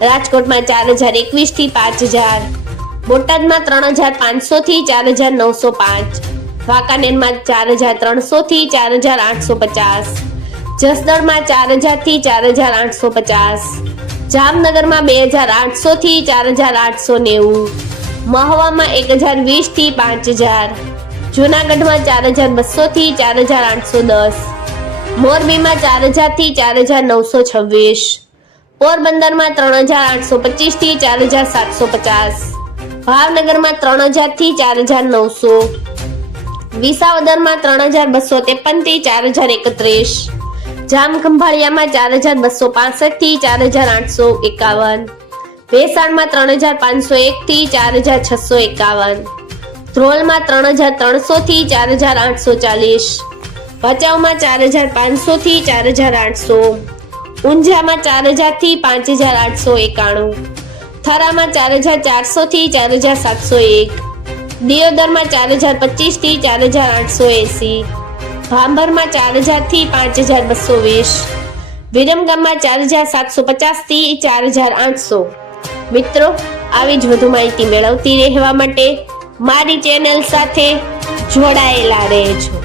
રાજકોટમાં ચાર હજાર એકવીસથી પાંચ હજાર બોટાદમાં ત્રણ હજાર પાંચસો થી ચાર હજાર નવસો પાંચ વાંકાનેરમાં ચાર હજાર ત્રણસો થી ચાર હજાર આઠસો પચાસ જસદણમાં ચાર હજારથી ચાર હજાર આઠસો પચાસ જામનગરમાં બે હજાર આઠસો થી ચાર હજાર આઠસો નેવું મહવામાં એક હજાર વીસથી પાંચ હજાર જુનાગઢમાં ચાર હજાર બસો થી ચાર હજાર આઠસો દસ મોરબીમાં ચાર હજારથી ચાર હજાર નવસો છવ્વીસ પોરબંદરમાં ત્રણ હજાર આઠસો પચીસથી ચાર હજાર સાતસો પચાસ. ભાવનગરમાં ત્રણ હજારથી ચાર હજાર નવસો. વિસાવદરમાં ત્રણ હજાર બસો ત્રેપનથી ચાર હજાર એકત્રીસ. જામખંભાળિયામાં ચાર હજાર બસો પાસઠથી ચાર હજાર આઠસો એકાવન. ભેસાણમાં ત્રણ હજાર પાંચસો એક થી ચાર હજાર છસો એકાવન. ધ્રોલમાં ત્રણ હજાર ત્રણસો થી ચાર હજાર આઠસો ચાલીસ. ભચાઉમાં ચાર હજાર પાંચસો થી ચાર હજાર આઠસો. ઊંઝામાં ચાર હજારથી પાંચ હજાર આઠસો એકાણું. થરામાં ચાર હજાર ચારસો થી ચાર હજાર સાતસો એક. દિયોદરમાં ચાર હજાર પચીસથી ચાર હજાર આઠસો એસી. ભાંભરમાં ચાર હજારથી પાંચ હજાર બસો વીસ. વિરમગામમાં ચાર હજાર સાતસો પચાસથી ચાર હજાર આઠસો. મિત્રો, આવી જ વધુ માહિતી મેળવતી રહેવા માટે મારી ચેનલ સાથે જોડાયેલા રહેજો.